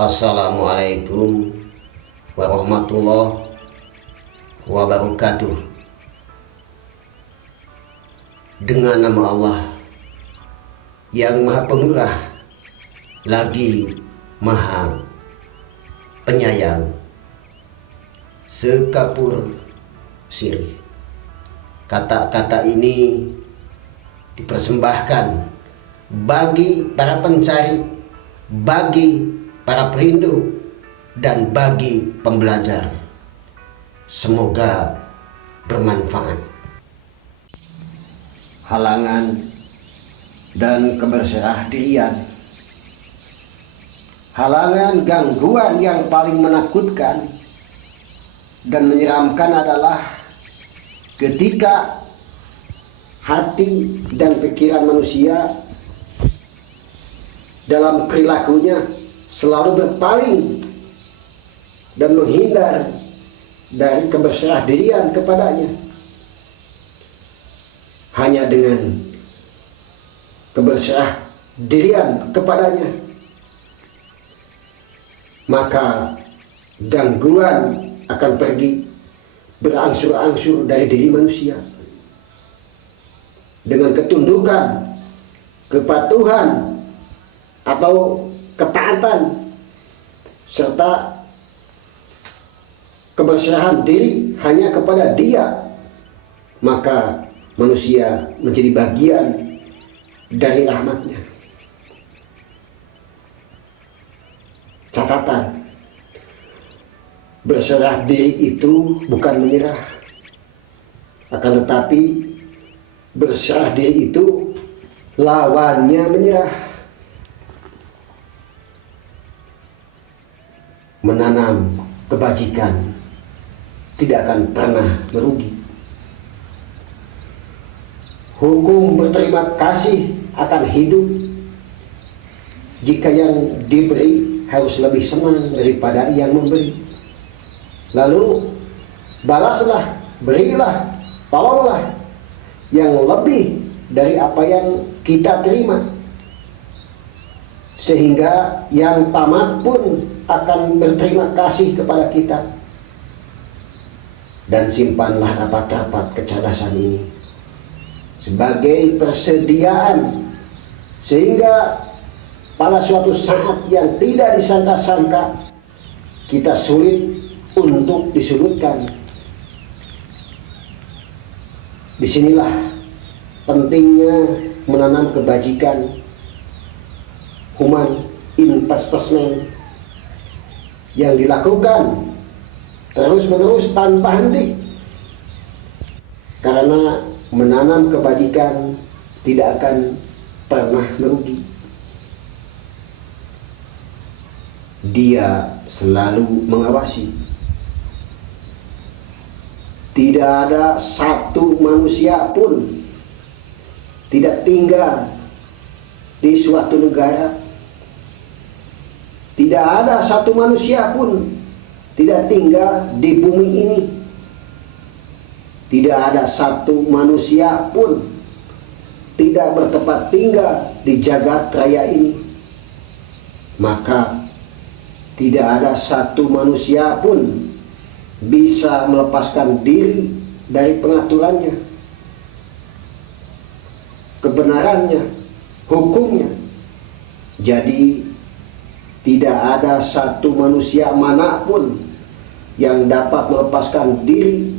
Assalamualaikum warahmatullahi wabarakatuh. Dengan nama Allah yang Maha Pemurah lagi Maha Penyayang, sekapur sirih. Kata-kata ini dipersembahkan bagi para pencari, bagi para perindu, dan bagi pembelajar. Semoga bermanfaat. Halangan dan keberserah-dirian. Halangan gangguan yang paling menakutkan dan menyeramkan adalah ketika hati dan pikiran manusia dalam perilakunya selalu berpaling dan menghindar dari keberserah-dirian kepadanya. Hanya dengan keberserah-dirian kepadanya, maka gangguan akan pergi berangsur-angsur dari diri manusia. Dengan ketundukan, kepatuhan, atau ketaatan, serta keberserahan diri hanya kepada Dia, maka manusia menjadi bagian dari rahmat-Nya. Catatan, berserah diri itu bukan menyerah, akan tetapi berserah diri itu lawannya menyerah. Menanam kebajikan tidak akan pernah merugi. Hukum berterima kasih akan hidup jika yang diberi harus lebih senang daripada yang memberi. Lalu balaslah, berilah, tolonglah yang lebih dari apa yang kita terima, sehingga yang tamat pun akan berterima kasih kepada kita. Dan simpanlah rapat-rapat kecerdasan ini sebagai persediaan, sehingga pada suatu saat yang tidak disangka-sangka kita sulit untuk disudutkan. Disinilah pentingnya menanam kebajikan, human investment yang dilakukan terus-menerus tanpa henti. Karena menanam kebajikan tidak akan pernah merugi. Dia selalu mengawasi. Tidak ada satu manusia pun tidak tinggal di suatu negara. Tidak ada satu manusia pun tidak tinggal di bumi ini. Tidak ada satu manusia pun tidak bertempat tinggal di jagat raya ini. Maka tidak ada satu manusia pun bisa melepaskan diri dari pengaturannya, kebenarannya, hukumnya. Jadi tidak ada satu manusia manapun yang dapat melepaskan diri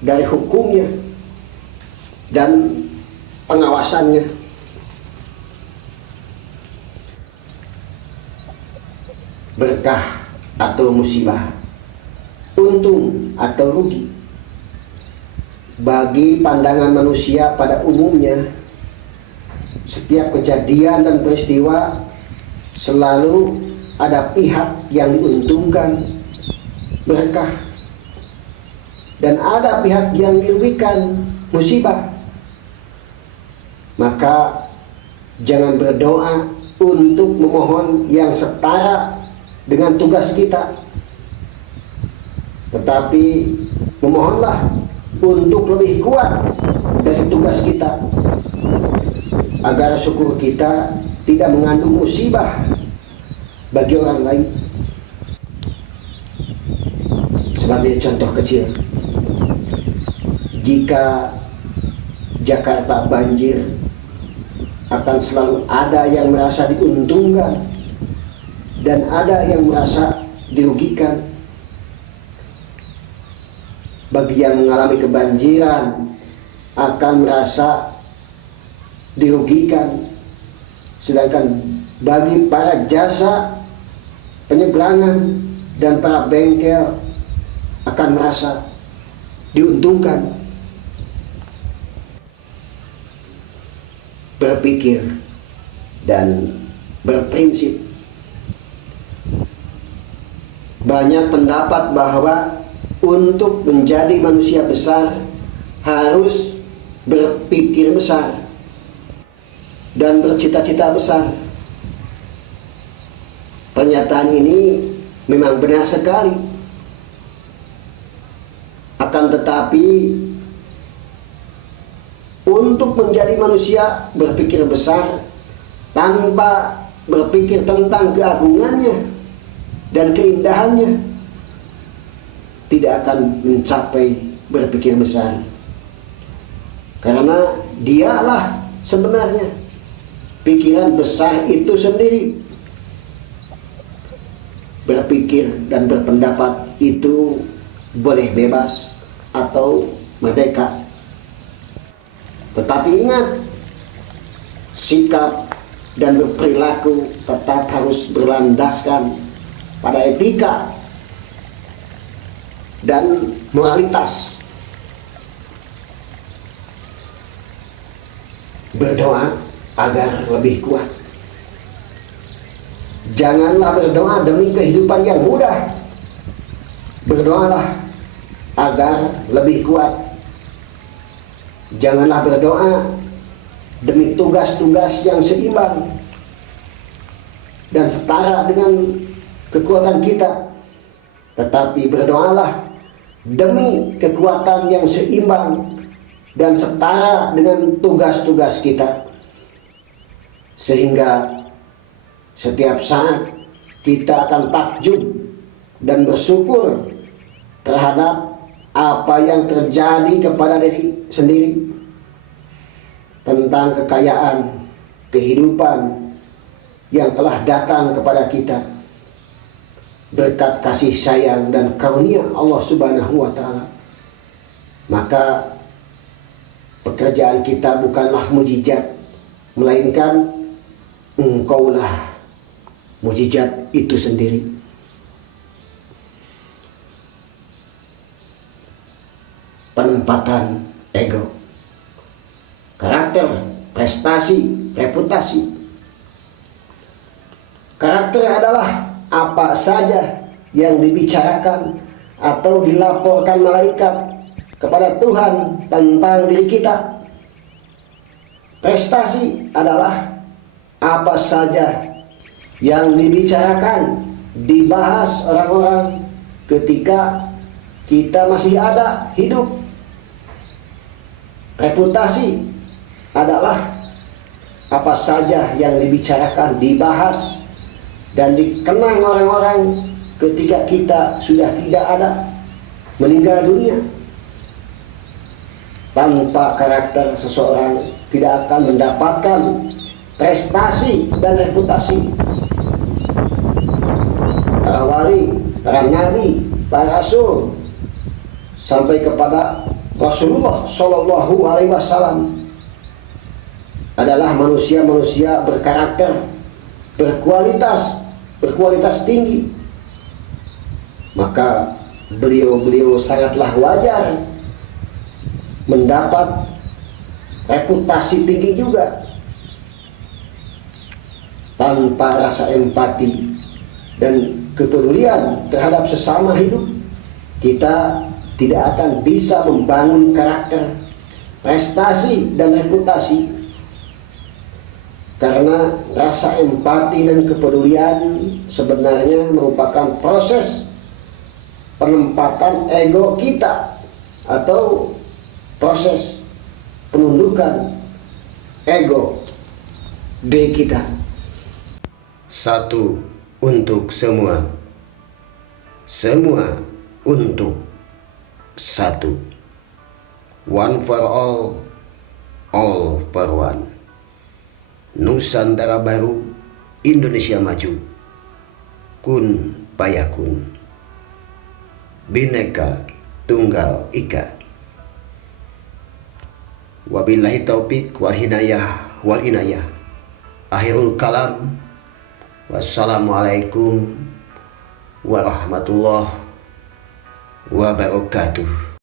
dari hukumnya dan pengawasannya. Berkah atau musibah, untung atau rugi, bagi pandangan manusia pada umumnya, setiap kejadian dan peristiwa selalu ada pihak yang diuntungkan berkah, dan ada pihak yang dirugikan musibah. Maka jangan berdoa untuk memohon yang setara dengan tugas kita, tetapi memohonlah untuk lebih kuat dari tugas kita, agar syukur kita tidak mengandung musibah bagi orang lain. Ambil contoh kecil. Jika Jakarta banjir, akan selalu ada yang merasa diuntungkan dan ada yang merasa dirugikan. Bagi yang mengalami kebanjiran akan merasa dirugikan, sedangkan bagi para jasa penyeberangan dan para bengkel akan merasa diuntungkan. Berpikir dan berprinsip. Banyak pendapat bahwa untuk menjadi manusia besar harus berpikir besar dan bercita-cita besar. Pernyataan ini memang benar sekali. Akan tetapi untuk menjadi manusia berpikir besar tanpa berpikir tentang keagungannya dan keindahannya, tidak akan mencapai berpikir besar. Karena dialah sebenarnya pikiran besar itu sendiri. Berpikir dan berpendapat itu boleh bebas atau merdeka. Tetapi ingat, sikap dan berperilaku tetap harus berlandaskan pada etika dan moralitas. Berdoa agar lebih kuat. Janganlah berdoa demi kehidupan yang mudah. Berdoalah agar lebih kuat. Janganlah berdoa demi tugas-tugas yang seimbang dan setara dengan kekuatan kita, tetapi berdoalah demi kekuatan yang seimbang dan setara dengan tugas-tugas kita, sehingga setiap saat kita akan takjub dan bersyukur terhadap apa yang terjadi kepada diri sendiri, tentang kekayaan kehidupan yang telah datang kepada kita berkat kasih sayang dan karunia Allah Subhanahu wa Ta'ala. Maka pekerjaan kita bukanlah mujizat, melainkan Engkaulah mujizat itu sendiri. Penempatan ego, karakter, prestasi, reputasi. Karakter adalah apa saja yang dibicarakan atau dilaporkan malaikat kepada Tuhan tentang diri kita. Prestasi adalah apa saja yang dibicarakan, dibahas orang-orang ketika kita masih ada hidup. Reputasi adalah apa saja yang dibicarakan, dibahas, dan dikenang orang-orang ketika kita sudah tidak ada, meninggal dunia. Tanpa karakter seseorang tidak akan mendapatkan prestasi dan reputasi. Para wali, para nabi, para rasul, sampai kepada Rasulullah Shallallahu Alaihi Wasallam adalah manusia-manusia berkarakter, berkualitas tinggi. Maka beliau sangatlah wajar mendapat reputasi tinggi juga. Tanpa rasa empati dan kepedulian terhadap sesama hidup, kita tidak akan bisa membangun karakter, prestasi, dan reputasi. Karena rasa empati dan kepedulian sebenarnya merupakan proses penempatan ego kita atau proses penundukan ego diri kita. Satu untuk semua, semua untuk satu. One for all for one. Nusantara baru, Indonesia maju. Kun payakun. Bhinneka Tunggal Ika. Wabillahi taufik wal hidayah wal inayah. Akhirul kalam. Wassalamualaikum warahmatullahi wabarakatuh.